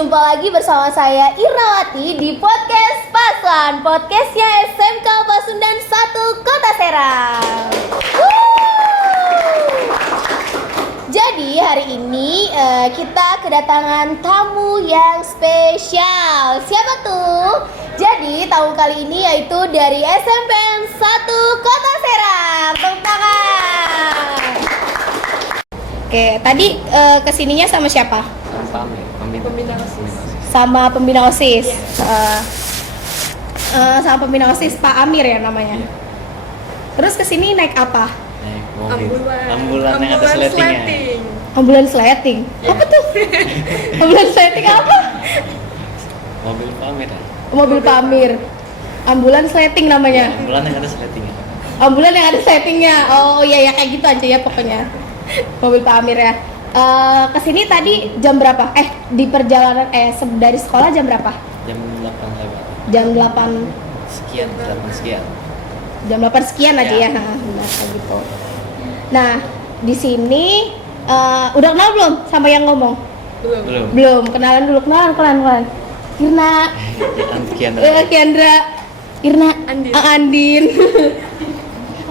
Jumpa lagi bersama saya Irawati di podcast Pasan, podcastnya SMK Pasundan 1 Kota Serang. Jadi hari ini kita kedatangan tamu yang spesial. Siapa tuh? Jadi tamu kali ini yaitu dari SMPN 1 Kota Serang. Tepuk tangan. Oke, tadi kesininya sama siapa? Sama pembina OSIS. Sama pembina OSIS Pak Amir ya namanya. Terus kesini naik apa? Naik mobil. Ambulan yang ada sletingnya. Ambulan sleting. Apa tuh? Ambulan sleting apa? Mobil pamer. Mobil Pak Amir. Ambulan sleting namanya. Ambulan yang ada sletingnya. Ambulan yang ada sletingnya. Oh iya ya kayak gitu aja ya pokoknya. Mobil Pak Amir ya. Kesini tadi jam berapa? Di perjalanan dari sekolah jam berapa? Jam 8 lewat. Jam 8 Sekian, 8 sekian. jam 8 sekian aja ya. Nah, benar kayak gitu. Nah, di sini udah kenal belum sama yang ngomong? Belum. Kenalan dulu, kenalan. Irna. Kiandra. Irna. Andin.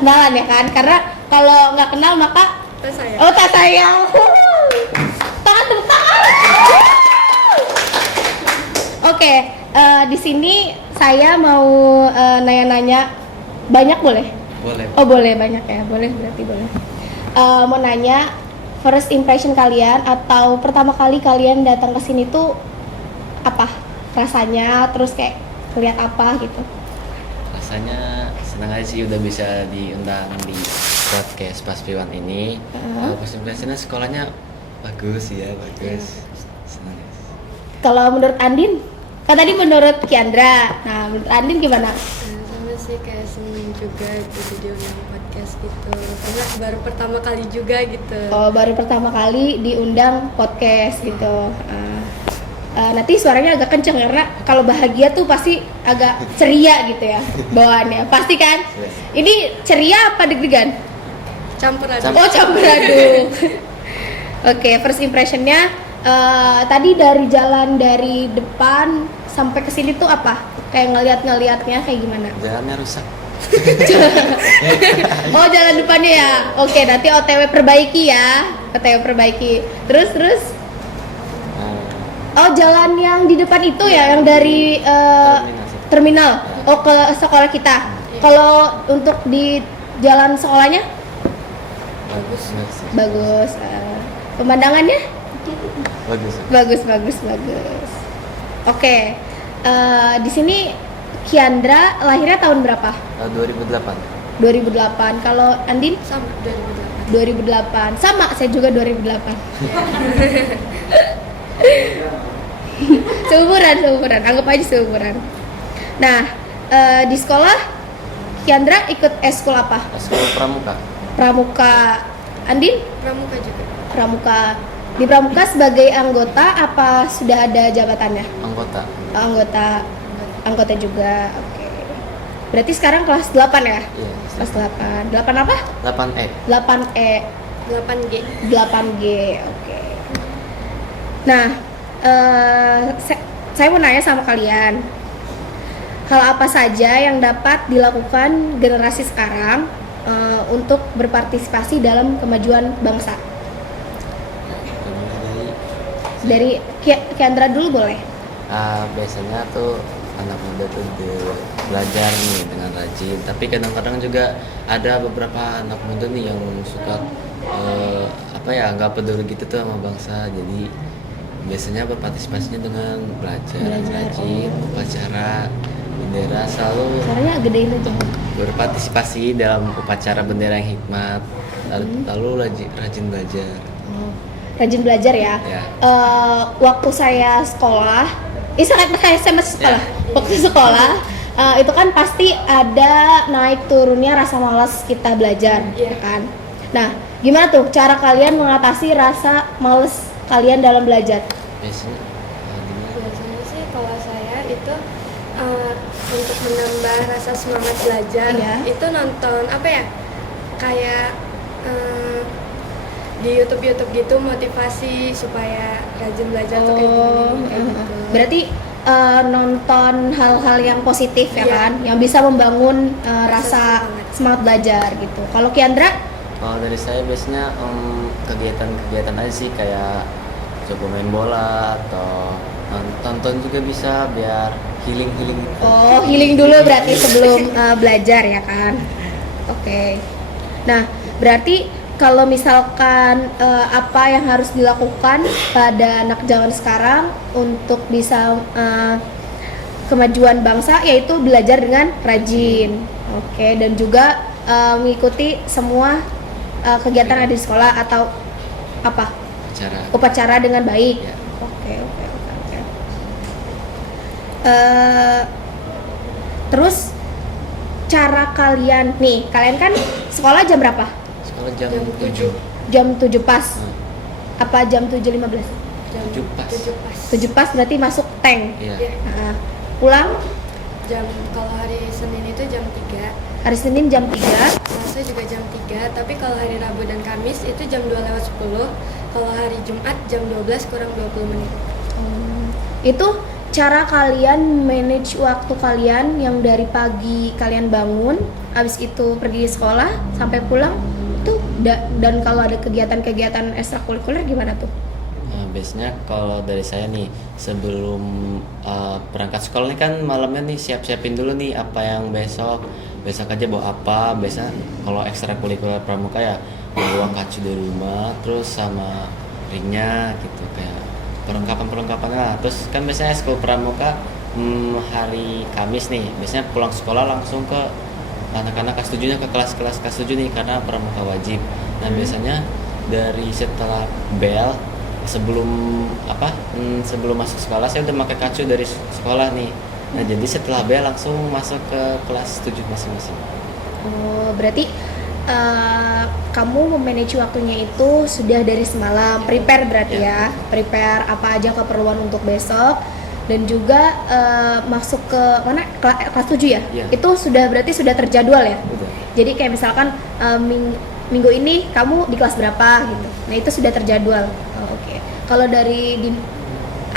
Kenalan ya kan? Karena kalau nggak kenal maka Tak sayang. oh tak sayang. Tepuk tangan. Oke, di sini saya mau nanya-nanya. Banyak boleh? Boleh. Oh boleh, banyak ya, boleh berarti boleh. Mau nanya, first impression kalian atau pertama kali kalian datang ke sini tuh apa rasanya? Terus kayak lihat apa gitu? Rasanya senang aja sih udah bisa diundang di podcast Paspiwan ini. Pas impresinya sekolahnya bagus ya, bagus. Senang. Kalau menurut Andin, kan tadi menurut Kiandra. Nah, menurut Andin gimana? Sama sih kayak seneng juga gitu diundang podcast gitu. Karena baru pertama kali juga gitu. Oh, baru pertama kali diundang podcast gitu. Nanti suaranya agak kenceng karena kalau bahagia tuh pasti agak ceria gitu ya bawaannya. Pasti kan? Ini ceria apa deg-degan? Campur aduk. Oh, campur aduk. Oke, first impressionnya tadi dari jalan dari depan sampai ke sini tuh apa? Kayak ngeliatnya kayak gimana? Jalannya rusak. Oh, jalan depannya ya. Oke, nanti OTW perbaiki ya. OTW perbaiki. Terus. Oh, jalan yang di depan itu ya, yang dari terminal. Oh, ke sekolah kita. Kalau untuk di jalan sekolahnya? Bagus. Pemandangannya? Bagus. Oke. Di sini Kiandra lahirnya tahun berapa? 2008. 2008. Kalau Andin? Sama 2008. 2008. Sama, saya juga 2008. Seumuran. Anggap aja seumuran. Nah, di sekolah Kiandra ikut eskul apa? Eskul pramuka. Pramuka. Andin? Pramuka juga. Pramuka. Di Pramuka sebagai anggota apa sudah ada jabatannya? Anggota. Anggota juga. Oke. Berarti sekarang kelas 8 ya? Iya. Kelas 8. 8 apa? 8E. 8E. 8G. 8G. Oke. Nah, saya mau nanya sama kalian. Hal apa saja yang dapat dilakukan generasi sekarang untuk berpartisipasi dalam kemajuan bangsa? Dari Kiandra dulu boleh? Biasanya tuh anak muda tuh belajar nih dengan rajin, tapi kadang-kadang juga ada beberapa anak muda nih yang suka nggak peduli gitu tuh sama bangsa. Jadi biasanya berpartisipasinya dengan belajar rajin, upacara bendera, selalu Caranya gedein aja. berpartisipasi dalam upacara bendera yang hikmat, lalu rajin belajar. Rajin belajar ya. Waktu saya sekolah, saya masih sekolah. Waktu sekolah itu kan pasti ada naik turunnya rasa malas kita belajar, ya kan. Nah, gimana tuh cara kalian mengatasi rasa malas kalian dalam belajar? Biasanya sih kalau saya itu untuk menambah rasa semangat belajar Iya. itu nonton kayak di YouTube gitu motivasi supaya rajin belajar tuh kayak gini kayak gitu. Berarti nonton hal-hal yang positif ya Iya. kan, yang bisa membangun rasa Semangat. semangat belajar gitu. Kalau Kiandra? Kalau dari saya biasanya kegiatan-kegiatan aja sih, kayak coba main bola atau tonton juga bisa biar healing gitu. Oh, healing dulu berarti sebelum belajar ya kan? Oke. Nah, berarti kalau misalkan apa yang harus dilakukan pada anak zaman sekarang untuk bisa kemajuan bangsa, yaitu belajar dengan rajin. Oke, dan juga mengikuti semua kegiatan ada di sekolah atau apa? Cara Upacara dengan baik. Ya. Oke. Terus cara kalian nih, kalian kan sekolah jam berapa? sekolah jam Jam 7. Jam 7 pas. Hmm. Apa jam 7.15? Jam 7 pas. 7 pas. 7 pas berarti masuk tank. Iya. Iya. Nah, pulang Jam kalau hari Senin itu jam 3, hari Senin jam 3. Selasa juga jam 3, tapi kalau hari Rabu dan Kamis itu jam 2:10. Kalau hari Jumat jam 12 kurang 20 menit. Itu cara kalian manage waktu kalian yang dari pagi kalian bangun, habis itu pergi sekolah sampai pulang tuh dan kalau ada kegiatan-kegiatan ekstrakurikuler gimana tuh? Nah, biasanya kalau dari saya nih, sebelum berangkat sekolah nih kan malamnya nih siap-siapin dulu nih apa yang besok aja bawa apa. Biasa kalau ekstrakurikuler pramuka ya bawa kacu dari rumah, terus sama ringnya gitu, kayak perlengkapan lah. Terus kan biasanya ekskul pramuka hari Kamis nih, biasanya pulang sekolah langsung ke anak-anak kelas 7-nya ke kelas-kelas kelas 7 nih, karena pramuka wajib. Nah biasanya dari setelah bel sebelum masuk sekolah saya udah pakai kacu dari sekolah nih. Nah jadi setelah bel langsung masuk ke kelas 7 masing-masing. Oh, berarti kamu memanage waktunya itu sudah dari semalam, prepare berarti ya, prepare apa aja keperluan untuk besok, dan juga masuk ke mana kelas 7 ya? Iya. Itu berarti sudah terjadwal ya? Udah. Jadi kayak misalkan minggu ini kamu di kelas berapa gitu. Nah itu sudah terjadwal. Oh, oke. Kalau dari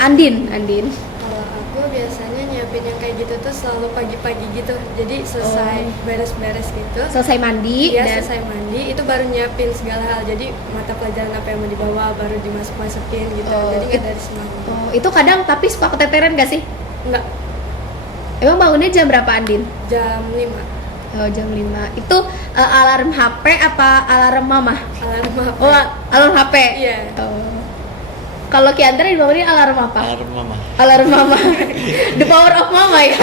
Andin. Kalau aku biasanya nyiapin yang kayak gitu tuh selalu pagi-pagi gitu. Jadi selesai beres-beres gitu. Selesai mandi Iya, dan selesai mandi itu baru nyiapin segala hal. Jadi mata pelajaran apa yang mau dibawa baru dimasukin gitu. Oh, Jadi nggak dari semalam. oh, itu kadang tapi suka keteteran gak sih? Enggak, Emang bangunnya jam berapa Andin? jam 5. Oh, jam 5. Itu alarm HP apa alarm mama? Alarm apa? Oh, alarm HP. Iya. Oh. Kalau Kiandra dibangunin alarm apa? Alarm mama. Alarm mama. The power of mama ya.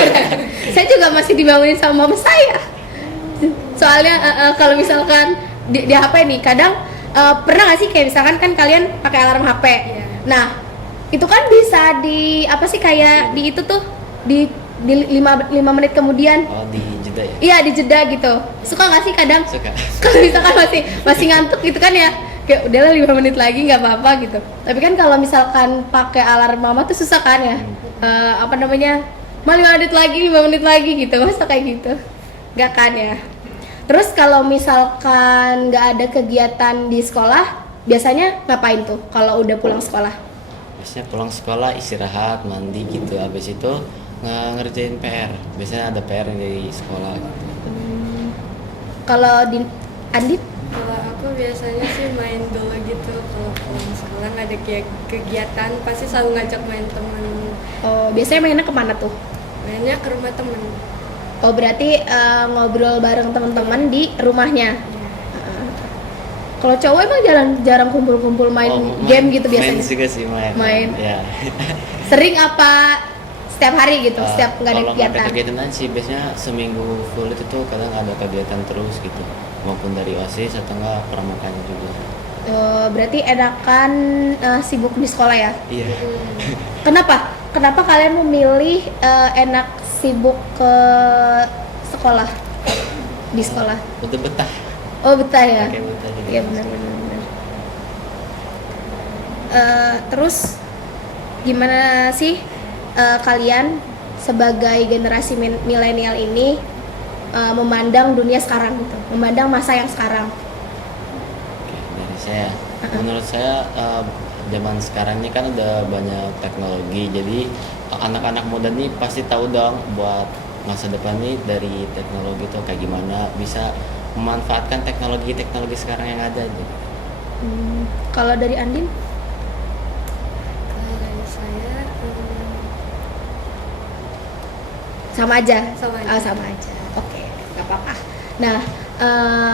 Saya juga masih dibangunin sama mama saya. Soalnya kalau misalkan di HP nih, kadang pernah nggak sih kayak misalkan kan kalian pakai alarm HP. Iya. Nah, itu kan bisa di apa sih kayak di itu tuh di 5 menit kemudian. Oh di jeda ya? Iya, di jeda gitu. Suka nggak sih kadang? Suka. Kalau misalkan masih ngantuk gitu kan ya, kayak udahlah 5 menit lagi nggak apa-apa gitu. Tapi kan kalau misalkan pakai alarm mama tuh susah kan ya, apa namanya, mau 5 menit lagi gitu, masa kayak gitu, nggak kan ya. Terus kalau misalkan nggak ada kegiatan di sekolah, biasanya ngapain tuh kalau udah pulang sekolah? Biasanya pulang sekolah istirahat, mandi gitu, habis itu ngerjain PR. Biasanya ada PR dari sekolah gitu. Kalau di Andit? Kalau aku biasanya sih main dulu gitu. Kalau pulang sekolah nggak ada kegiatan, pasti selalu ngajak main teman. Oh, biasanya mainnya kemana tuh? Mainnya ke rumah temen. Oh, berarti ngobrol bareng teman-teman di rumahnya. Kalau cowok emang jarang kumpul-kumpul main game gitu biasanya. Main juga sih main. Main. Ya. Sering apa setiap hari gitu, setiap nggak ada Kalau nggak ada kegiatan? kegiatan aja sih, biasanya seminggu full itu tuh kadang ada kegiatan terus gitu, maupun dari OSIS atau enggak pramukanya juga. Berarti enakan sibuk di sekolah ya? Iya. Kenapa? Kenapa kalian memilih enak sibuk ke sekolah? Di sekolah? Udah betah. Oh, betah ya? Kayak betah gitu. Iya, benar. Terus gimana sih kalian sebagai generasi milenial ini memandang dunia sekarang gitu, memandang masa yang sekarang? Oke, dari saya Menurut saya zaman sekarang ini kan udah banyak teknologi, jadi anak-anak muda nih pasti tahu dong buat masa depan nih dari teknologi itu kayak gimana, bisa memanfaatkan teknologi sekarang yang ada gitu. Kalau dari Andin? Kalau dari saya Sama aja. Sama aja. Oh, sama aja. Oke, nggak apa-apa. Nah,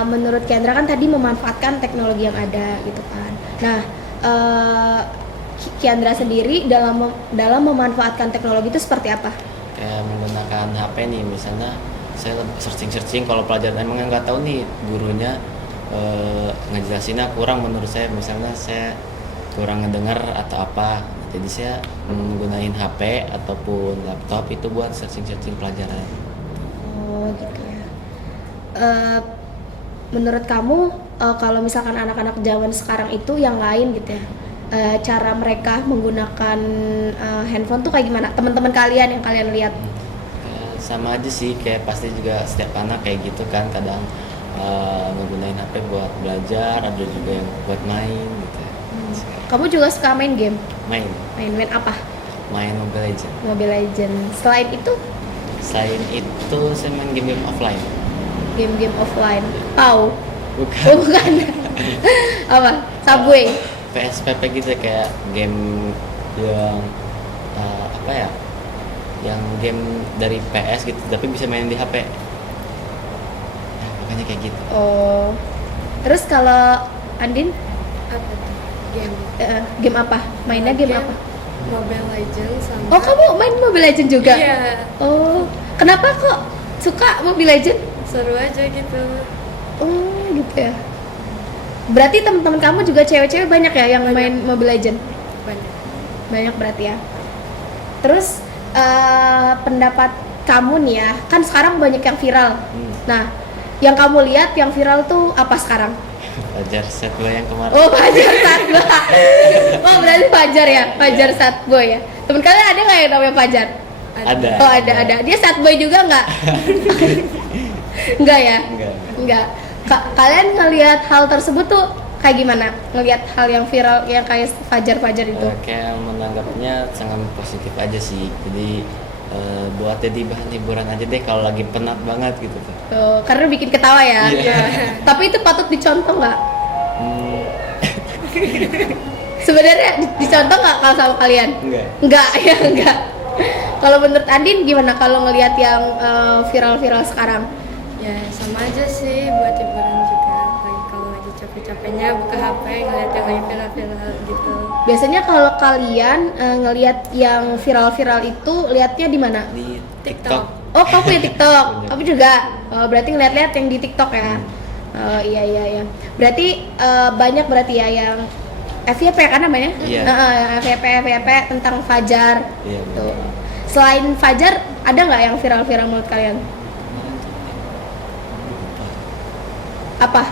menurut Kendra kan tadi memanfaatkan teknologi yang ada gitu kan. Nah, Kendra sendiri dalam memanfaatkan teknologi itu seperti apa? Kayak menggunakan HP nih, misalnya saya searching kalau pelajaran emang nggak tahu nih gurunya ngejelasinnya kurang menurut saya, misalnya saya kurang ngedengar atau apa, jadi saya menggunakan HP ataupun laptop itu buat searching pelajaran. Oh gitu ya. Menurut kamu kalau misalkan anak-anak zaman sekarang itu yang lain gitu ya, cara mereka menggunakan handphone tuh kayak gimana? Teman-teman kalian yang kalian lihat? Sama aja sih, kayak pasti juga setiap anak kayak gitu kan, kadang ngegunain HP buat belajar, ada juga yang buat main gitu. Kamu juga suka main game? Main Apa? Mobile Legends. Mobile Legends. Selain itu, Saya main game offline. game-game offline. Pau. Bukan. Oh, bukan. Apa? Subway. PSPP gitu, kayak game yang apa ya? Yang game dari PS gitu, tapi bisa main di HP. Nah, makanya kayak gitu. Oh. Terus kalau Andin, apa tuh? game apa? Mainnya game apa? Mobile Legends sama. Oh, kamu main Mobile Legends juga? Iya, Oh, kenapa kok suka Mobile Legends? seru aja gitu. Oh, gitu ya. Berarti teman-teman kamu juga cewek-cewek banyak ya yang Banyak. main Mobile Legends? Banyak. Banyak berarti ya. Terus pendapat kamu nih ya, kan sekarang banyak yang viral. Nah, yang kamu lihat yang viral tuh apa sekarang? Fajar set gue yang kemarin. Oh, Fajar Satboy. Oh, berarti Fajar ya, Fajar Satboy ya. Temen kalian ada nggak yang namanya Fajar? Ada. Oh, ada. Dia Satboy juga nggak? Enggak ya? Enggak. Kalian ngelihat hal tersebut tuh kayak gimana? Ngelihat hal yang viral yang kayak Fajar itu? Kayak menanggapnya sangat positif aja sih. Jadi buat jadi bahan hiburan aja deh kalau lagi penat banget gitu tuh. Tuh, karena bikin ketawa ya. Iya. Tapi itu patut dicontoh nggak? Hmm, Sebenarnya dicontoh nggak kalau sama kalian? enggak. Enggak. Kalau menurut Andin gimana kalau ngelihat yang viral-viral sekarang? Ya sama aja sih, buat hiburan juga. Lagi kalau lagi capek-capeknya buka HP ngeliat yang lagi viral-viral gitu. Biasanya kalau kalian ngelihat yang viral-viral itu lihatnya di mana? Di TikTok. TikTok. Oh, kamu punya TikTok. Punya. Kamu juga. Oh, berarti ngeliat-lihat yang di TikTok ya. Oh, iya. Berarti banyak berarti ya yang FYP kan namanya? Iya. Yang FYP tentang Fajar. Iya, Tuh. bener. Selain Fajar, ada nggak yang viral-viral menurut kalian? Apa?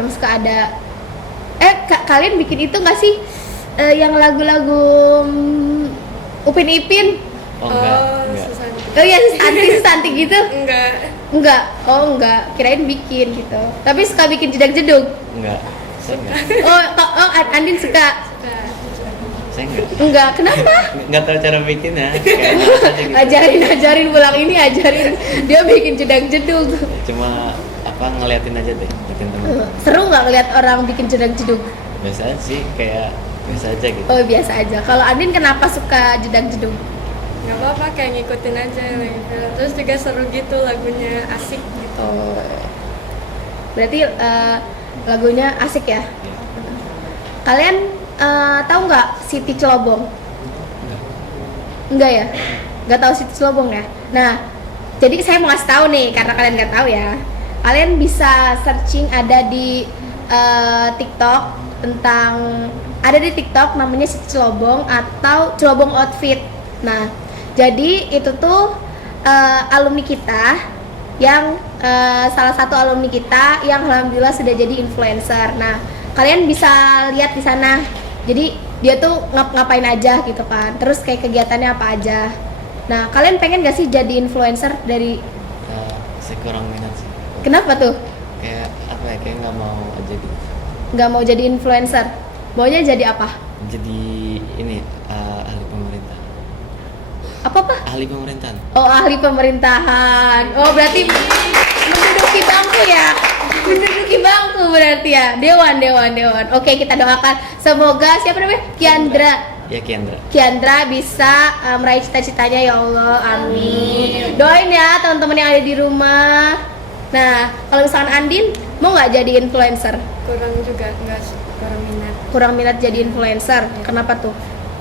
Yang suka ada? Kalian bikin itu nggak sih? Yang lagu-lagu Upin Ipin? Oh, enggak. Susanti. Oh iya, Santi gitu? Enggak. Enggak, oh enggak, kirain bikin gitu. Tapi suka bikin jedag-jedug. Enggak. Saya enggak. Oh, Andin suka. Enggak. Saya enggak. Enggak, kenapa? Enggak tahu cara bikinnya. Kayak males aja gitu. Ajarin pulang ini, ajarin. Dia bikin jedag-jedug. Cuma apa ngeliatin aja deh, bikin temen. Seru nggak ngeliat orang bikin jedag-jedug? Biasa aja sih, kayak biasa aja gitu. Oh, biasa aja. Kalau Andin kenapa suka jedag-jedug? Nggak apa-apa, kayak ngikutin aja yang lagi viral. Terus juga seru gitu, lagunya asik gitu. Oh. Berarti lagunya asik ya? Iya. Kalian tahu nggak Siti Celobong? Enggak ya? Nggak tahu Siti Celobong ya? Nah, jadi saya mau kasih tahu nih, karena kalian nggak tahu ya. Kalian bisa searching ada di TikTok ada di TikTok namanya Siti Celobong atau Celobong Outfit. Nah, jadi itu tuh alumni kita yang salah satu alumni kita yang alhamdulillah sudah jadi influencer. Nah, kalian bisa lihat di sana. Jadi dia tuh ngapain aja gitu kan. Terus kayak kegiatannya apa aja. Nah, kalian pengen gak sih jadi influencer dari? Saya kurang minat sih. Kenapa tuh? Kayak apa ya, kayak nggak mau aja gitu. Nggak mau jadi influencer. Maunya jadi apa? Jadi ini ahli pemerintah. Apa? Ahli pemerintahan. Oh, ahli pemerintahan. Oh, berarti menduduki bangku ya. Menduduki bangku berarti ya. Dewan. Oke, kita doakan semoga siapa namanya? Kiandra. Ya Kiandra. Kiandra bisa meraih cita-citanya ya Allah. Amin. Doain ya teman-teman yang ada di rumah. Nah, kalau misalkan Andin mau nggak jadi influencer? Kurang juga, nggak kurang minat. Kurang minat jadi influencer. Kenapa tuh?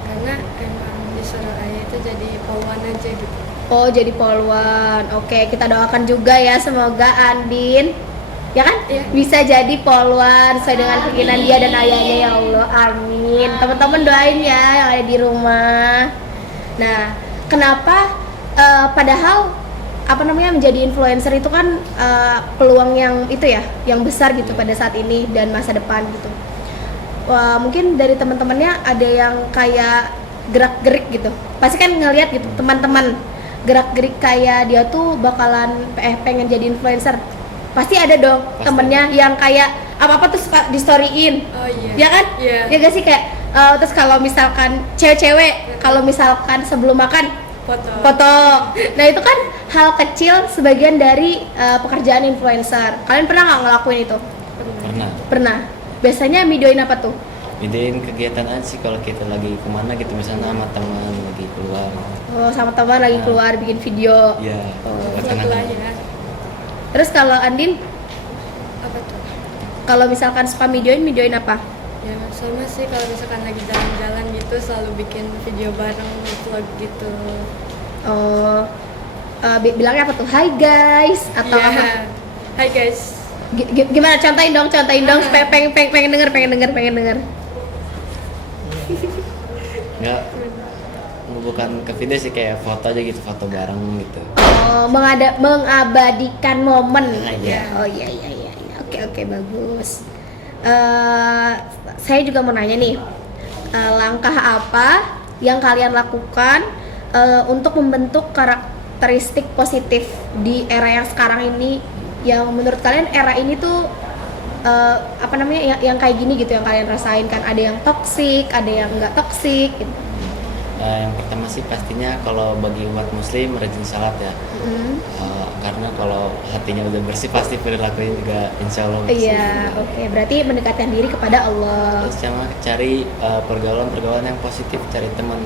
Karena emang disuruh ayah itu jadi poluan aja gitu. Oh, jadi poluan. Oke, kita doakan juga ya semoga Andin ya kan Iya. bisa jadi poluan sesuai dengan keinginan dia dan ayahnya ya Allah. Amin. Teman-teman doain ya yang ada di rumah. Nah, kenapa padahal apa namanya menjadi influencer itu kan peluang yang itu ya, yang besar gitu pada saat ini dan masa depan gitu. Wah, mungkin dari teman-temannya ada yang kayak gerak-gerik gitu. Pasti kan ngelihat gitu teman-teman gerak-gerik kayak dia tuh bakalan pengen jadi influencer. Pasti ada dong Pasti. temennya yang kayak apa-apa tuh suka di-storyin. Oh iya. Ya kan? Iya. Ya gak sih kayak terus kalau misalkan cewek-cewek kalau misalkan sebelum makan foto. Nah, itu kan hal kecil sebagian dari pekerjaan influencer. Kalian pernah nggak ngelakuin itu? Pernah. Pernah. Biasanya videoin apa tuh? Videoin kegiatan aja sih kalau kita lagi kemana gitu, misalnya sama teman lagi keluar. Oh, sama teman lagi keluar bikin video. Iya. Oh, buat Foto kenangan. aja. Terus kalau Andin, Apa tuh? kalau misalkan suka videoin apa? Ya sama sih kalau misalkan lagi jalan-jalan gitu selalu bikin video bareng vlog gitu. Oh, bilangnya apa tuh? Hai guys atau Iya. apa? Hai guys. Gimana? Contohin dong. Supaya pengen denger. Nggak, bukan ke video sih, kayak foto aja gitu, foto bareng gitu. Oh, mengabadikan momen. Iya. Oh iya. Oke, bagus. Saya juga mau nanya nih, langkah apa yang kalian lakukan untuk membentuk karakteristik positif di era yang sekarang ini, yang menurut kalian era ini tuh apa namanya yang kayak gini gitu yang kalian rasain kan? Ada yang toksik, ada yang nggak toksik gitu. Yang pertama sih pastinya kalau bagi umat muslim rajin salat ya. Karena kalau hatinya udah bersih pasti perilakunya juga insya Allah bersih. Iya, oke. Berarti mendekatkan diri kepada Allah. Terus sama cari pergaulan yang positif, cari teman.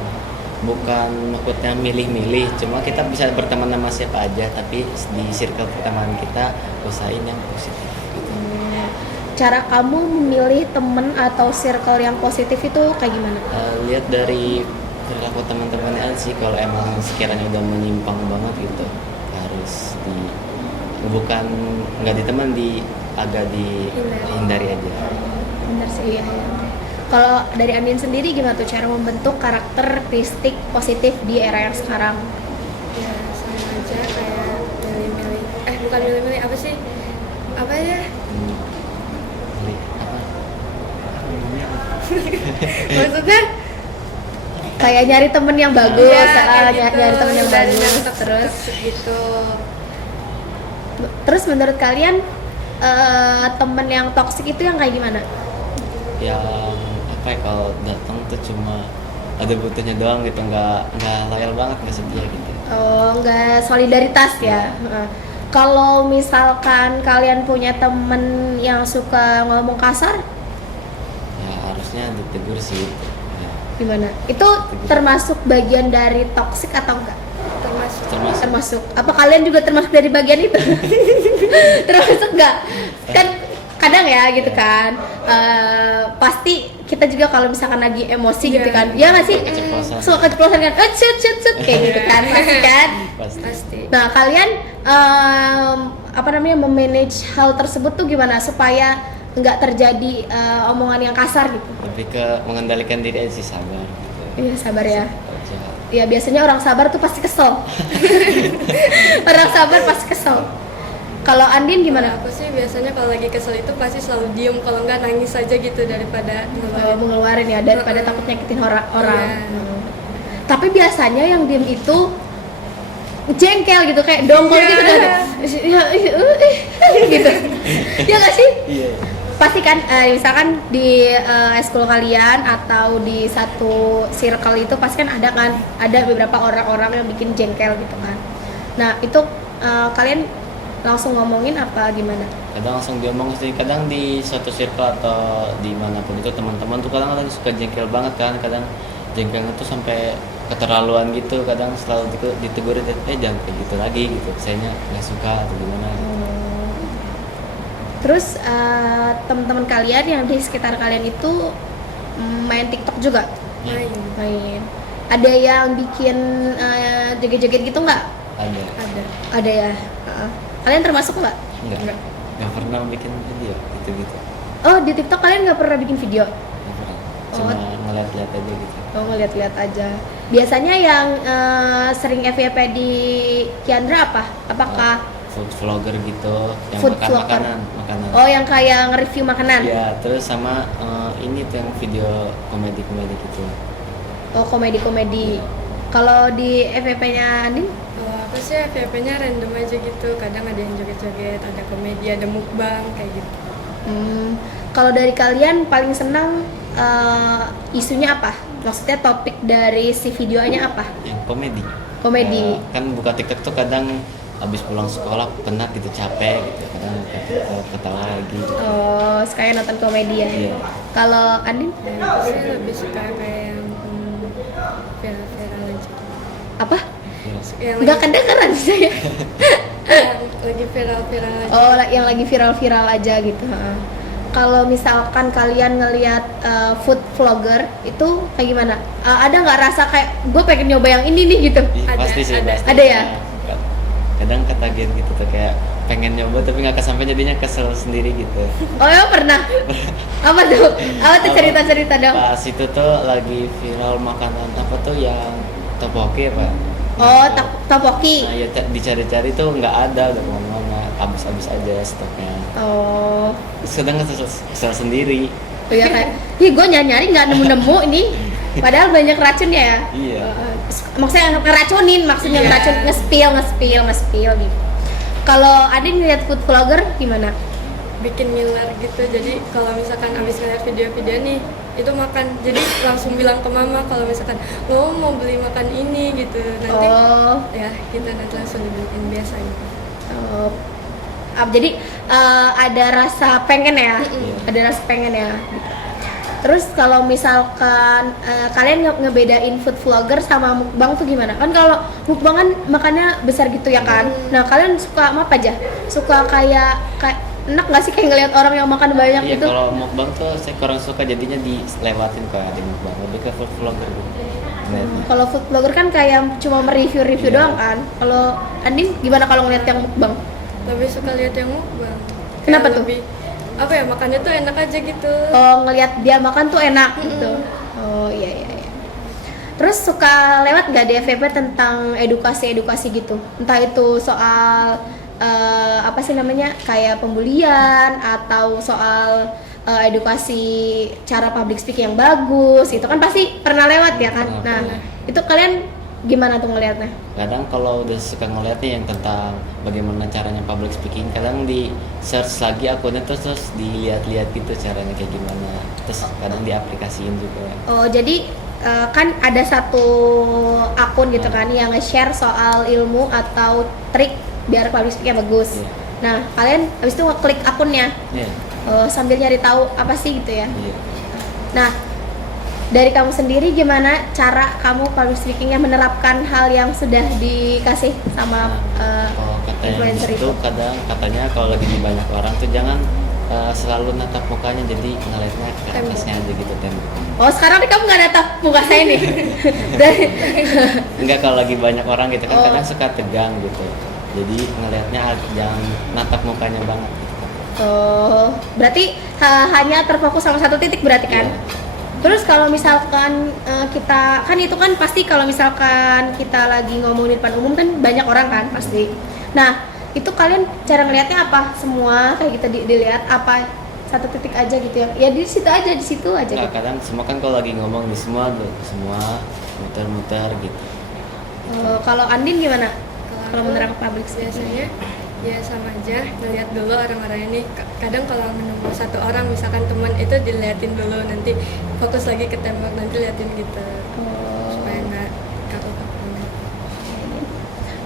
Bukan maksudnya milih-milih, cuma kita bisa berteman sama siapa aja, tapi di circle pertemanan kita usahain yang positif gitu. Cara kamu memilih temen atau circle yang positif itu kayak gimana? Lihat dari perilaku teman-temannya aja sih, kalau emang sekiranya udah menyimpang banget gitu harus bukan nggak diteman, agak dihindari aja. Bener sih, iya. Kalau dari Andin sendiri gimana tuh cara membentuk karakteristik positif di era yang sekarang? Ya sama aja kayak milih-milih. Bukan milih-milih, apa sih? Apa ya? Maksudnya Kayak nyari temen yang bagus, ya, kayak gitu. nyari temen yang Dan bagus. yang Terus gitu. Terus menurut kalian temen yang toksik itu yang kayak gimana? Yang apa ya, kalau datang tuh cuma ada butuhnya doang gitu, nggak loyal banget, nggak setia gitu. Oh, enggak solidaritas ya. Kalau misalkan kalian punya temen yang suka ngomong kasar, Ya harusnya ditegur sih. Ya, gimana? Itu termasuk bagian dari toksik atau enggak? Termasuk. Termasuk. Apa kalian juga termasuk dari bagian itu? Termasuk enggak? Kan kadang ya gitu kan. Pasti kita juga kalau misalkan lagi emosi gitu kan. Ya nggak sih? Keceplosan. Suka keceplosan kan. Cut kayak gitu kan. Pasti kan? pasti. Nah, kalian apa namanya memanage hal tersebut tuh gimana supaya nggak terjadi omongan yang kasar gitu? Lebih ke mengendalikan diri aja sih, sabar gitu. Iya, sabar ya. Aja. Ya biasanya orang sabar tuh pasti kesel. Orang sabar pasti kesel. Kalau Andin gimana? Aku sih biasanya kalau lagi kesel itu pasti selalu diem, kalau nggak nangis aja gitu daripada Mau ngeluarin ya daripada takut nyakitin orang. Iya. Tapi biasanya yang diem itu jengkel gitu kayak dongkol gitu kan. Ya, gitu. Ya nggak sih? Iya. pasti kan misalkan di eskul kalian atau di satu circle itu pasti kan ada beberapa orang-orang yang bikin jengkel gitu kan. Nah itu kalian langsung ngomongin apa gimana? Kadang langsung diomong sih, kadang di suatu circle atau dimanapun itu teman-teman tuh kadang suka jengkel banget kan, kadang jengkelnya tuh sampai keterlaluan gitu, kadang selalu ditegurin, jangan kayak gitu lagi gitu, sayanya nggak suka atau gimana gitu. Terus teman-teman kalian yang di sekitar kalian itu main TikTok juga? Main. Ada yang bikin joget-joget gitu nggak? Ada ya. Kalian termasuk nggak? Nggak pernah bikin video gitu. Oh, di TikTok kalian nggak pernah bikin video? Nggak pernah. Cuma ngeliat-liat aja gitu. Oh, ngeliat-liat aja. Biasanya yang sering FYP di Kiandra apa? Apakah food vlogger gitu, yang food makan vlogger? makanan. Oh, yang kayak nge-review makanan? Iya, terus sama ini tuh yang video komedi gitu. Oh, komedi-komedi. Kalau di FYP-nya Andin? Kalau aku sih FYP-nya random aja gitu. Kadang ada yang joget-joget, ada komedi, ada mukbang kayak gitu. Kalau dari kalian paling senang isunya apa? Maksudnya topik dari si videonya apa? Yang komedi. Komedi. Ya, kan buka TikTok tuh kadang habis pulang sekolah penat gitu, capek gitu, kadang buka TikTok ketawa lagi gitu. Oh, sekalian nonton komedi ya. Iya. Kalau Andin? Dan aku sih lebih suka kayak yang viral-viral aja. Apa? Yang Nggak kedengeran saya. yang lagi viral-viral aja. Oh, yang lagi viral-viral aja gitu. Kalau misalkan kalian ngelihat food vlogger itu kayak gimana? Ada nggak rasa kayak gue pengen nyoba yang ini nih gitu? Iya, pasti sih, ada. pasti. Ada ya? Nah, kadang ketagihan gitu tuh, kayak pengen nyoba tapi nggak kesampai, jadinya kesel sendiri gitu. Oh ya pernah? Apa tuh? Apa tuh cerita-cerita dong? Pas itu tuh lagi viral makanan apa tuh yang topoki apa? Oh, topoki. Nah ya dicari-cari tuh nggak ada, udah kemana-mana, habis aja stoknya. Oh, Sedang kesel sendiri. oh ya kayak, gue nyari nggak nemu-nemu ini. Padahal banyak racunnya ya. Iya. Maksudnya ngeracunin, maksudnya Iya. ngeracun, nge-spill gitu. Kalau Adin ngeliat food vlogger gimana? Bikin ngiler gitu. Jadi kalau misalkan abis ngeliat video-video nih, itu makan. Jadi langsung bilang ke mama kalau misalkan mau beli makan ini gitu. Nanti Oh, ya kita nanti langsung dibeliin biasanya. oh. Jadi ada rasa pengen ya, ada rasa pengen ya. Terus kalau misalkan kalian ngebedain food vlogger sama mukbang tuh gimana? Kan kalau mukbang kan makannya besar gitu ya kan. Nah kalian suka apa aja? Suka kayak enak nggak sih kayak ngeliat orang yang makan banyak Iya, gitu? kalau mukbang tuh saya kurang suka, jadinya dilewatin kalau ada mukbang, lebih ke food vlogger gitu. Ngeliatnya. Kalau food vlogger kan kayak cuma mereview-review Iya. doang kan. Kalau Andin gimana kalau ngeliat yang mukbang? Lebih suka lihat yang mukbang. Kenapa Kayak tuh? lebih apa ya, makannya tuh enak aja gitu. Oh, ngelihat dia makan tuh enak gitu. Oh iya. Terus suka lewat nggak di FYP tentang edukasi gitu? Entah itu soal apa sih namanya, kayak pembulian atau soal edukasi cara public speaking yang bagus. Itu kan pasti pernah lewat ya kan? Nah, Pernah. itu kalian gimana tuh ngelihatnya? Kadang kalau udah suka ngeliatnya yang tentang bagaimana caranya public speaking, kadang di search lagi akunnya terus dilihat-lihat gitu caranya kayak gimana, terus kadang diaplikasiin juga. Oh, jadi kan ada satu akun gitu kan yang nge-share soal ilmu atau trik biar public speaking bagus. Iya. Nah, kalian habis itu ngeklik akunnya Iya. sambil nyari tahu apa sih gitu ya. Iya. Nah, dari kamu sendiri gimana cara kamu public speakingnya menerapkan hal yang sudah dikasih sama Kalau kata yang influencer itu, kadang katanya kalau lagi di banyak orang tuh jangan selalu natap mukanya, jadi ngeliatnya ke atasnya aja gitu, tembok. Oh, sekarang nih kamu nggak natap muka saya nih. Dari- Enggak, kalau lagi banyak orang gitu kan Oh. kadang suka tegang gitu, jadi ngelihatnya jangan natap mukanya banget gitu. Oh, berarti hanya terfokus sama satu titik berarti kan? Iya. Terus kalau misalkan kita kan itu kan pasti kalau misalkan kita lagi ngomong di depan umum kan banyak orang kan pasti. Nah, itu kalian cara ngelihatnya apa? Semua kayak gitu dilihat apa satu titik aja gitu ya? Ya di situ aja Nggak, gitu. kadang semua kan kalau lagi ngomong di semua muter-muter gitu. Kalau Andin gimana? Kalau menerapkan public speaking? Biasanya Ya sama aja, ngeliat dulu orang-orang ini. Kadang kalau menemu satu orang, misalkan teman itu diliatin dulu, nanti fokus lagi ke tembak, nanti liatin gitu. Supaya nggak kaku-kaku.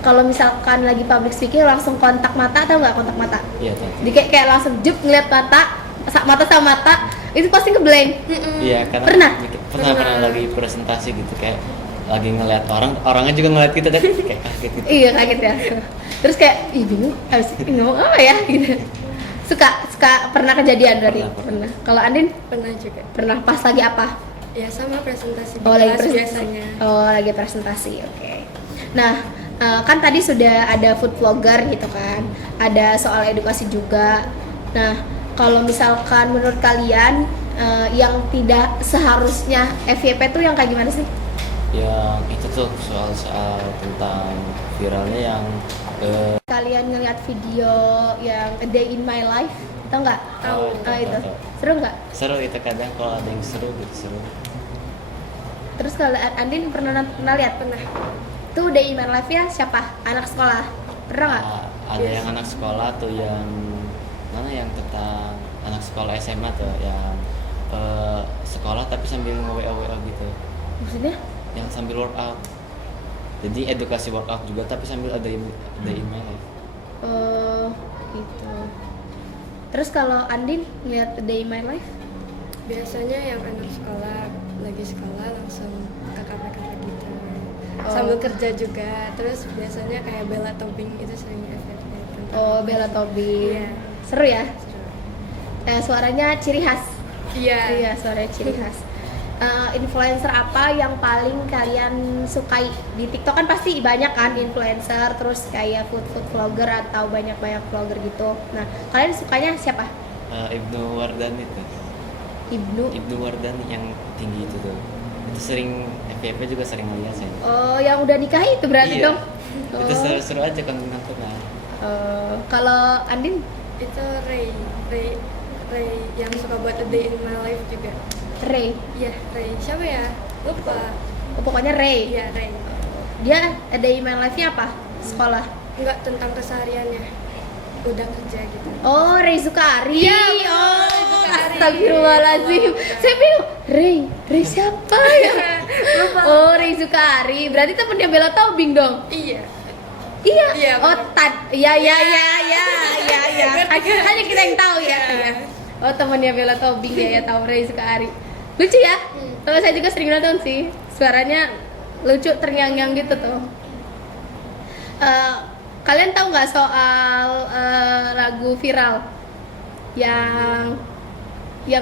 Kalau misalkan lagi public speaking langsung kontak mata, atau nggak kontak mata? Iya tahu. Jadi kayak langsung jup ngeliat mata sama mata, itu pasti ngeblank. Iya, karena Pernah? pernah lagi presentasi gitu, kayak lagi ngeliat orangnya juga ngeliat kita kan, kayak kaget gitu. Iya kaget ya. Terus kayak, ih bingung, harus ngomong apa ya gitu. Suka pernah kejadian dari Pernah. Kalau Andin Pernah juga. pernah pas lagi apa? Ya sama presentasi di Oh lagi kelas presentasi. biasanya. Oh lagi presentasi, oke. Nah kan tadi sudah ada food vlogger gitu kan, ada soal edukasi juga. Nah kalau misalkan menurut kalian yang tidak seharusnya FYP tuh yang kayak gimana sih? Yang itu tuh soal tentang viralnya yang Kalian ngeliat video yang A Day in My Life, tau nggak? Tahu. Itu tahu. seru nggak? Seru itu, kadang kalau ada yang seru gitu seru. Terus kalau Andin pernah lihat? Pernah. Tuh Day in My Life ya siapa? Anak sekolah. Pernah nggak? Ada yang anak sekolah tuh, yang mana yang tentang anak sekolah SMA tuh, yang sekolah tapi sambil nge-WA gitu, Maksudnya? yang sambil workout. Jadi edukasi workout juga tapi sambil ada email. Gitu. Terus kalau Andin lihat A Day in My Life? Biasanya yang anak sekolah, lagi sekolah langsung ke kafe-kafe gitu. Oh. Sambil kerja juga. Terus biasanya kayak Bella Tobing itu sering FYP. Oh Bella Tobing. Iya. Seru ya? Seru. Suaranya ciri khas. Iya. Iya suaranya ciri khas. Influencer apa yang paling kalian sukai? Di TikTok kan pasti banyak kan influencer, terus kayak food vlogger atau banyak vlogger gitu. Nah, kalian sukanya siapa? Ibnu Wardani tuh. Ibnu Wardani yang tinggi itu tuh. Itu sering FYP juga sering lihat saya. Oh, yang udah nikah itu berarti Iya. dong. Itu seru-seru aja konten-kontennya. Kalau Andin, Itu Ray yang suka buat A Day in My Life juga. Ray. Iya, Ray. Siapa ya? Lupa. Pokoknya Ray. Iya, Ray. Dia ada email live-nya apa? Sekolah. Enggak tentang kesehariannya. Udah kerja gitu. Oh, Ray Zukari. Iya, Oh, Ray Zukari. astagfirullahaladzim. Saya bingung. Ray siapa ya? Lupa. Oh, Ray Zukari. Berarti temennya Bella Tobing dong. Iya. Iya. Iya, Oh, bener. iya. Hanya kita yang tahu ya. Iya. Iya. Oh, temennya Bella Tobing ya tahu Ray Zukari. Lucu ya? Kalau saya juga sering nonton sih. Suaranya lucu, terngiang-ngiang gitu tuh. Kalian tahu nggak soal lagu viral yang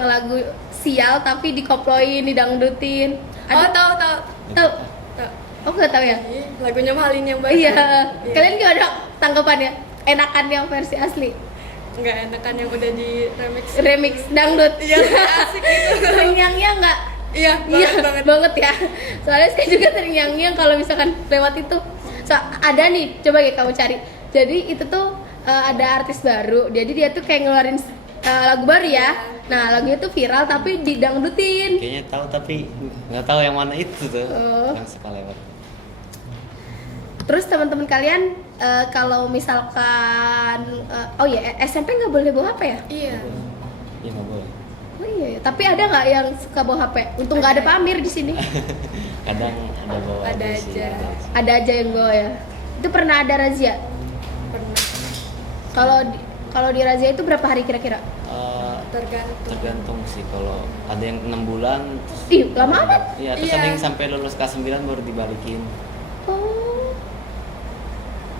lagu sial tapi dikoploin, didangdutin? Oh, tahu. Tahu? Tahu. Oh nggak tahu ya? Iya, lagunya Malin yang baru. Iya. Kalian gimana tanggapannya? Enakan yang versi asli? Enggak enakan yang udah di remix. Remix dangdut? Iya, asik gitu. Terngiang-ngiang nggak? Iya, banget. banget ya. Soalnya saya juga terngiang-ngiang kalau misalkan lewat itu. Ada nih, coba ya kamu cari. Jadi itu tuh ada artis baru. Jadi dia tuh kayak ngeluarin lagu baru ya. Nah lagunya tuh viral tapi didangdutin. Kayaknya tahu tapi nggak tahu yang mana itu tuh. Oh. Yang suka lewat. Terus teman-teman kalian kalau misalkan SMP nggak boleh bawa HP ya? Iya. Iya nggak boleh. Oh iya, ya. Tapi ada nggak yang suka bawa HP? Untung nggak ada Pamir di sini. Kadang ada bawa. Ada sih, aja. ada aja. Ada aja yang bawa ya. Itu pernah ada razia. Pernah. Kalau di razia itu berapa hari kira-kira? Tergantung. Sih, kalau ada yang 6 bulan. Ih, lama amat. Iya, terus Iya. ada yang sampai lulus K9 baru dibalikin. Oh.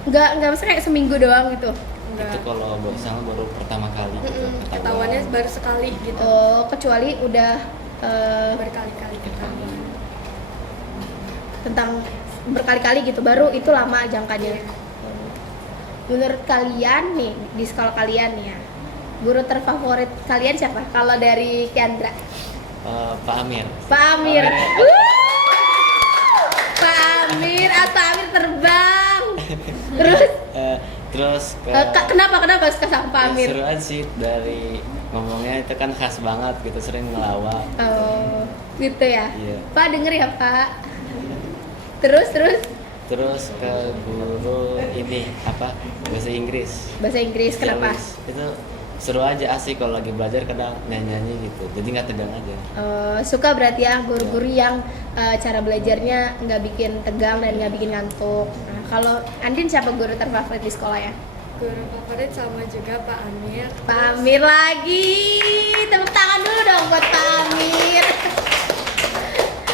Nggak maksudnya kayak seminggu doang gitu. Enggak. Itu kalau misalnya baru pertama kali gitu. Ketahuannya baru sekali gitu. Oh, kecuali udah Berkali-kali ketahuan. tentang berkali-kali gitu baru itu lama jangkanya. Menurut kalian nih di sekolah kalian nih ya, guru terfavorit kalian siapa? Kalau dari Kiandra? Pak Amir. Pak Amir. Pak Amir. Pak Amir, Pak Amir terbang. Terus kenapa suka sama Pak Ya, Amir? seru aja sih, dari ngomongnya itu kan khas banget gitu, sering ngelawak. Oh, gitu ya. Iya. Pak denger ya Pak. Terus Terus ke guru ini apa bahasa Inggris. Bahasa Inggris, kenapa? Itu seru aja, asik kalau lagi belajar, kadang nyanyi gitu, jadi nggak tegang aja. Suka berarti ya guru-guru yang cara belajarnya nggak bikin tegang dan nggak bikin ngantuk. Nah, kalau Andin siapa guru terfavorit di sekolah ya? Guru favorit sama juga Pak Amir. Pak Amir lagi, tepuk tangan dulu dong buat Pak Amir.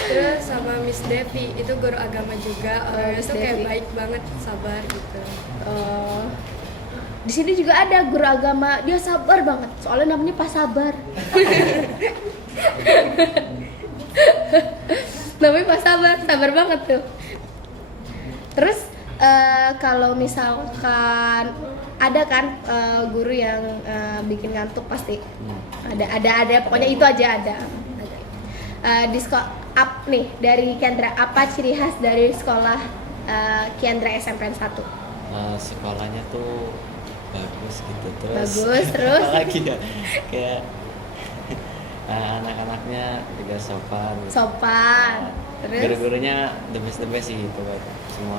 Terus sama Miss Devi, itu guru agama juga. Orangnya Miss tuh kayak Devi. baik banget, sabar gitu. Di sini juga ada guru agama, dia sabar banget, soalnya namanya Pak Sabar. Namanya Pak Sabar, sabar banget tuh. Terus kalau misalkan ada kan guru yang bikin ngantuk pasti. Ada, pokoknya itu aja ada. Di sekolah nih dari Kiandra, apa ciri khas dari sekolah Kiandra SMPN 1? Sekolahnya tuh bagus gitu, Bagus, terus? apalagi ya kayak anak-anaknya juga sopan gitu. Sopan. Terus? Guru-gurunya the best sih gitu buat semua.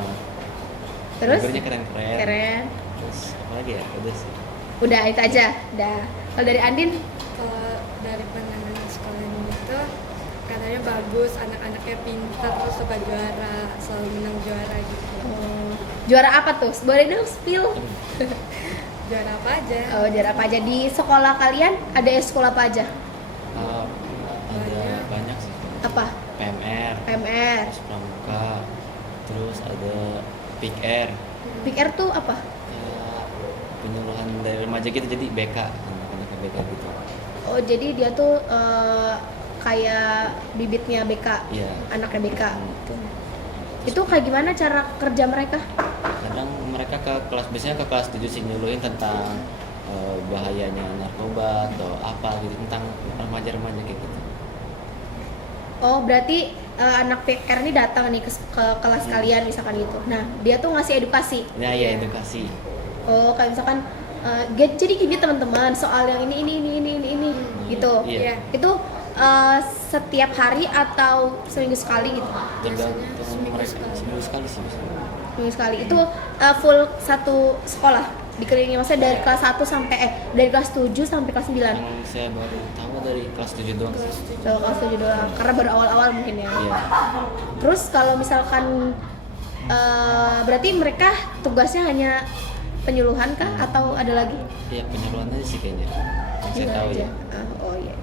Terus? Guru-gurunya keren-keren. Keren. Terus apalagi ya, udah sih. Udah itu aja. Udah. Kalau dari Andin? Kalau dari pandangan sekolah ini tuh katanya bagus, anak-anaknya pintar, terus suka juara, selalu menang juara gitu. Juara apa tuh? Boleh dong spill. Juara apa aja? Oh, juara apa aja di sekolah kalian? Ada sekolah apa aja? Ada banyak sih. Apa? PMR, PMR. terus Pramuka, terus ada Big Air, Big Air tuh apa? kayak penyuluhan dari remaja gitu, jadi BK, anak-anak BK gitu. Oh, jadi dia tuh kayak bibitnya BK. Iya. Anaknya BK. Itu kayak gimana cara kerja mereka? Kadang mereka ke kelas, biasanya ke kelas 7 sih nyuluhin tentang bahayanya narkoba atau apa gitu, tentang remaja-remaja kayak gitu. Oh, berarti anak PR ini datang nih ke kelas kalian misalkan gitu. Nah, dia tuh ngasih edukasi. Nah ya, edukasi. Oh, kayak misalkan jadi gini teman-teman, soal yang ini gitu. Iya. Itu setiap hari atau seminggu sekali gitu? Tergantung seminggu mereka, sekali. seminggu sekali sih biasanya. Seminggu sekali. Itu full satu sekolah dikelilingi, maksudnya dari kelas 1 sampai dari kelas 7 sampai kelas 9. Yang saya baru tahu dari kelas 7 doang sih. Kalau kelas 7 doang, karena baru awal-awal mungkin ya. Iya. Terus kalau misalkan berarti mereka tugasnya hanya penyuluhan kah atau ada lagi? Iya, penyuluhannya sih kayaknya. Yang saya tahu aja. ya. Oh iya.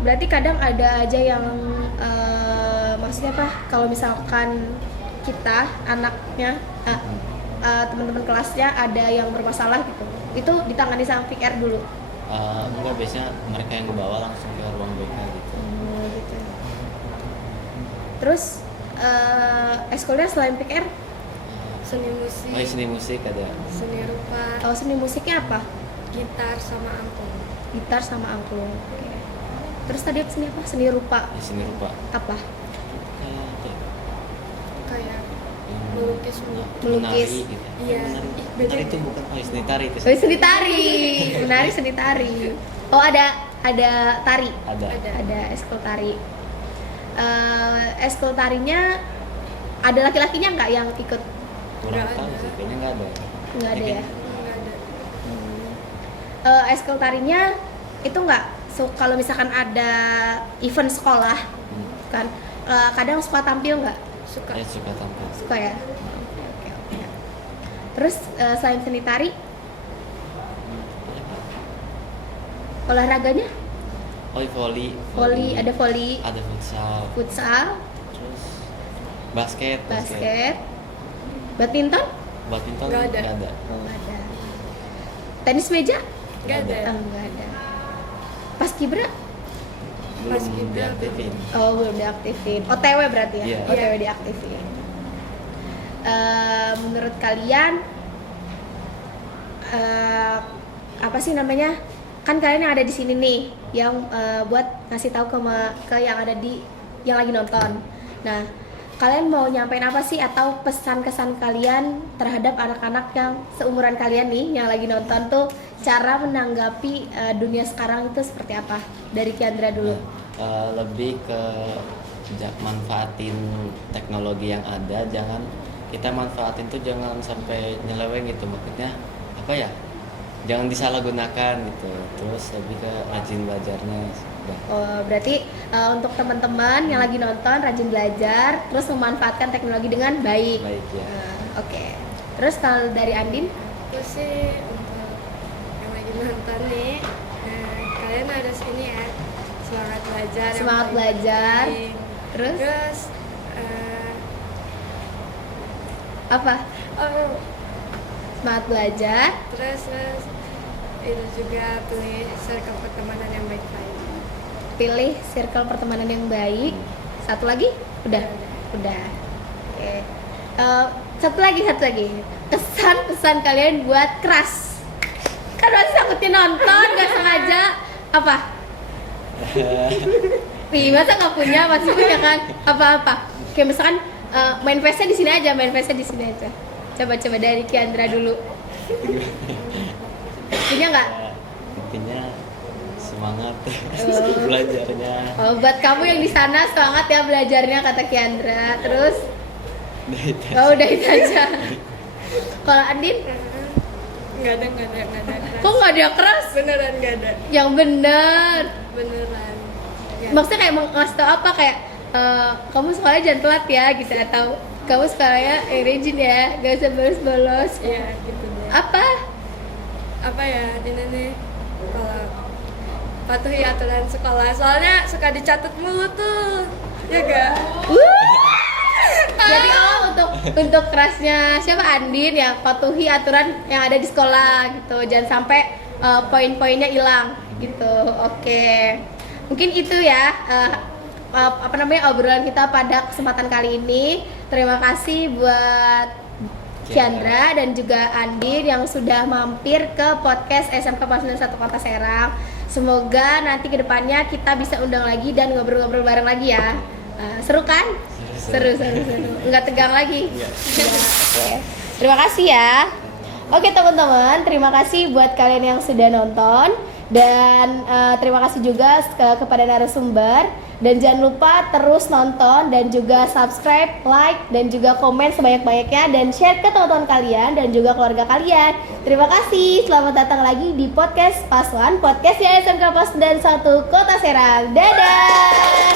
Berarti kadang ada aja yang maksudnya apa? Kalau misalkan kita anaknya teman-teman kelasnya ada yang bermasalah gitu, itu ditangani sama PR dulu. Enggak, biasanya mereka yang ngebawa langsung ke ruang BK gitu. Gitu. Terus ekskulnya selain PR, Seni musik, Seni musik ada. seni rupa, seni musiknya apa? gitar sama angklung. Gitar sama angklung. Oke. Terus tadi seni apa? Seni rupa. Seni rupa. Apa? Kayak apa ya? Kayak Yang melukis. Melukis. menari gitu. Iya. Menari itu bukan seni tari itu. Oh, seni tari. Menari seni tari. Oh, ada tari. Ada. Ada ekskul tari. Ekskul tarinya ada laki-lakinya nggak yang ikut? Kurang Nggak tahu ada. sih, kayaknya nggak ada. Nggak ada ya. Nggak ada. Ekskul tarinya itu nggak. So, kalau misalkan ada event sekolah, kan kadang suka tampil nggak? Suka. Saya suka tampil. Suka ya. Oke. Terus selain seni tari, olahraganya? Oh, Voli, ada voli, ada futsal, futsal, terus basket, badminton? badminton Nggak ada. nggak ada. Oh, nggak ada. Tenis meja? Nggak ada. Oh, nggak ada. Paskibra? Pas Belum kita diaktifin. Oh, belum diaktifin. OTW berarti ya? Iya. OTW diaktifin. Menurut kalian apa sih namanya? Kan kalian yang ada di sini nih yang buat ngasih tahu ke yang ada yang lagi nonton. Nah, kalian mau nyampein apa sih atau pesan kesan kalian terhadap anak-anak yang seumuran kalian nih yang lagi nonton tuh, cara menanggapi dunia sekarang itu seperti apa? Dari Kiandra dulu. Lebih ke manfaatin teknologi yang ada, jangan kita manfaatin tuh jangan sampai nyeleweng gitu, maksudnya apa ya, jangan disalahgunakan gitu, terus lebih ke rajin belajarnya udah. Oh, berarti untuk teman-teman yang lagi nonton rajin belajar, terus memanfaatkan teknologi dengan baik. Baik ya. Oke. Terus kalau dari Andin? Terus sih untuk yang lagi nonton nih, kalian harus ini ya, semangat belajar. yang Semangat paling belajar. penting. Terus apa? Semangat belajar. Terus itu juga pilih circle pertemanan yang baik-baik. Pilih circle pertemanan yang baik. Satu lagi? Udah. Oke. Satu lagi. Kesan pesan kalian buat keras. Kan masih takutnya nonton, nggak sengaja. Apa? Wih, masa nggak punya? Masih punya kan? Apa? Kayak misalkan main PS-nya di sini aja. Coba dari Kiandra dulu. Punya nggak? Intinya semangat belajarnya. Oh, buat kamu yang di sana semangat ya belajarnya, kata Kiandra. Terus? Udah itu aja. Kalau Andin? Nggak ada Kok nggak ada keras? beneran nggak ada Yang bener. beneran ya. Maksudnya kayak mau ngasih tau apa, kayak kamu sekolahnya jangan telat ya gitu, atau kamu sekolahnya rajin ya, gak usah bolos-bolos. Iya gitu deh. Apa Ya ini nih, kalau patuhi aturan sekolah, soalnya suka dicatat mulu tuh ya gak. Jadi untuk kerasnya siapa, Andin ya, patuhi aturan yang ada di sekolah gitu, jangan sampai poin-poinnya hilang gitu. Oke, mungkin itu ya obrolan kita pada kesempatan kali ini. Terima kasih buat Kiandra dan juga Andin yang sudah mampir ke podcast SMK Pasundan 1 Kota Serang. Semoga nanti kedepannya kita bisa undang lagi dan ngobrol-ngobrol bareng lagi ya. Seru kan? Seru. Nggak tegang lagi. Ya, oke. Terima kasih ya. Oke teman-teman, terima kasih buat kalian yang sudah nonton, dan terima kasih juga kepada narasumber, dan jangan lupa terus nonton dan juga subscribe, like, dan juga komen sebanyak-banyaknya, dan share ke teman-teman kalian dan juga keluarga kalian. Terima kasih, selamat datang lagi di podcast Pasuan, podcast ya SMK Pasundan 1 Kota Serang. Dadah.